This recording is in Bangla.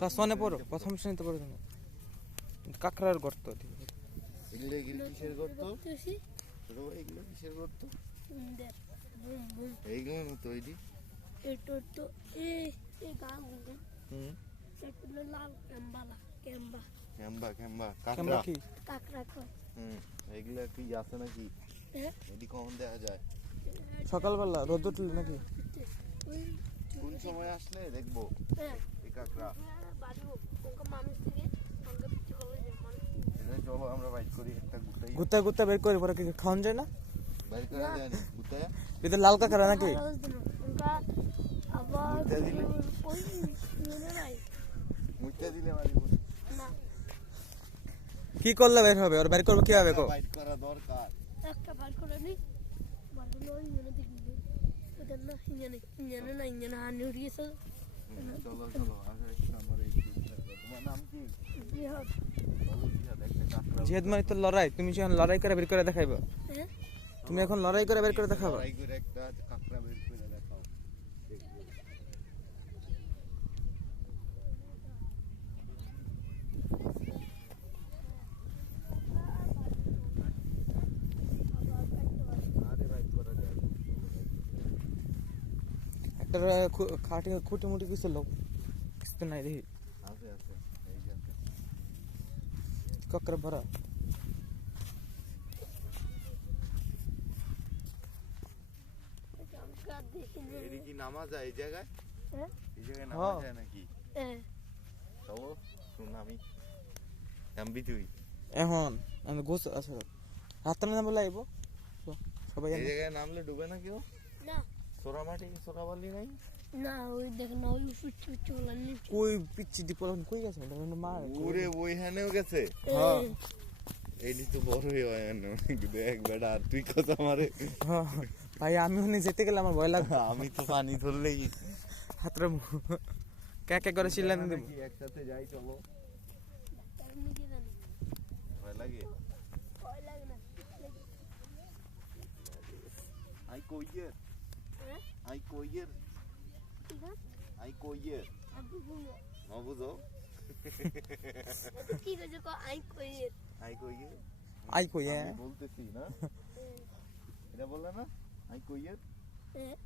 ক্লাস 1 এ পড়ো, প্রথম শ্রেণীতে পড়ো তুমি। কাকড়ার গর্ত। এগুলো কিসের গর্ত? ছোট ভাই এগুলো কিসের গর্ত? এইগুলো না তৈরি। এটা তো এই গাছ এটা লাল ক্যাম্বা কাকড়া কি? কাকড়া কয়। এগুলো কি আছে নাকি? এটি কখন দেখা যায়? সকালবেলা রোদ উঠলে নাকি? কোন সময় আসলে দেখবো এই কাকড়া? মানুষ থেকে চলো আমরা বাইক করি একটা গুটাই গুত্তা বের করে পরে কি খাওয়ান যায় না? বাইক করা যায় না গুটায়? এটা লাল কাকড়া নাকি? আবার মুইতা দিলে? ওই নাই মুইতা দিলে মারি না কি করলে বের হবে? আর বের করবে কিভাবে কো? বাইক করা দরকার। একটা বার করে নি বারগুলো ইঞ্জিনে দেখবি ওটা না ইঞ্জিনে হানি উড়িয়েছে। চলো আসো একটু আমার এই তোমার নাম কি? জিহাদ। চলো জিহাদ একটা কাকড়া জিহাদ মানে তো লড়াই, তুমি যখন লড়াই করে বের করে দেখাইবা। হ্যাঁ তুমি এখন লড়াই করে বের করে দেখাবা। লড়াই করে একটা কাকড়া বের করে দেখাও। দেখবো। আরে বাইক করা যায়। একটা খুঁটি মুটি কিছু লোক কিছু নাই দেখি। আছে এই জায়গা। কাকড়া ভরা। এর কি নামা যায় এই জায়গায়? হ্যাঁ এই জায়গায় নামা যায় নাকি? হ্যাঁ চলো শুন আমি নামবি তুই। এখন আমি গোছ আছে রাত্রে না বলে আইবো তো সবাই এই জায়গায় নামলে ডুবে না কেউ? না সোরা মাটি সোরা বালি নাই? না ওই দেখ না ওই পিচ্ছি বলার নিচে কই পিচ্ছি দি পড়ন কই গেছে ওটা মার ওরে ওইখানেও গেছে। হ্যাঁ এইটি তো বড়ই হয় না দেখ বেটা আর তুই কথা মারে। হ্যাঁ ভাই আমি ওখানে যেতে গেলে আমার ভয় লাগে। আমি তো পানি ধরলেই হাতরে কে করে চিল্লান দেব। কি একসাথে যাই চলো। তার নিজে জানি ভয় লাগে? ভয় লাগে না আই কইয়ের হ্যাঁ আই কইয়ের ঠিক আছে আই কইয়ের আবু বুঝো বুঝো কি কইছে কো আই কই আই কইয়ের আই কই আমি বলতেছি না এটা বললে না আই কইয়ের হ্যাঁ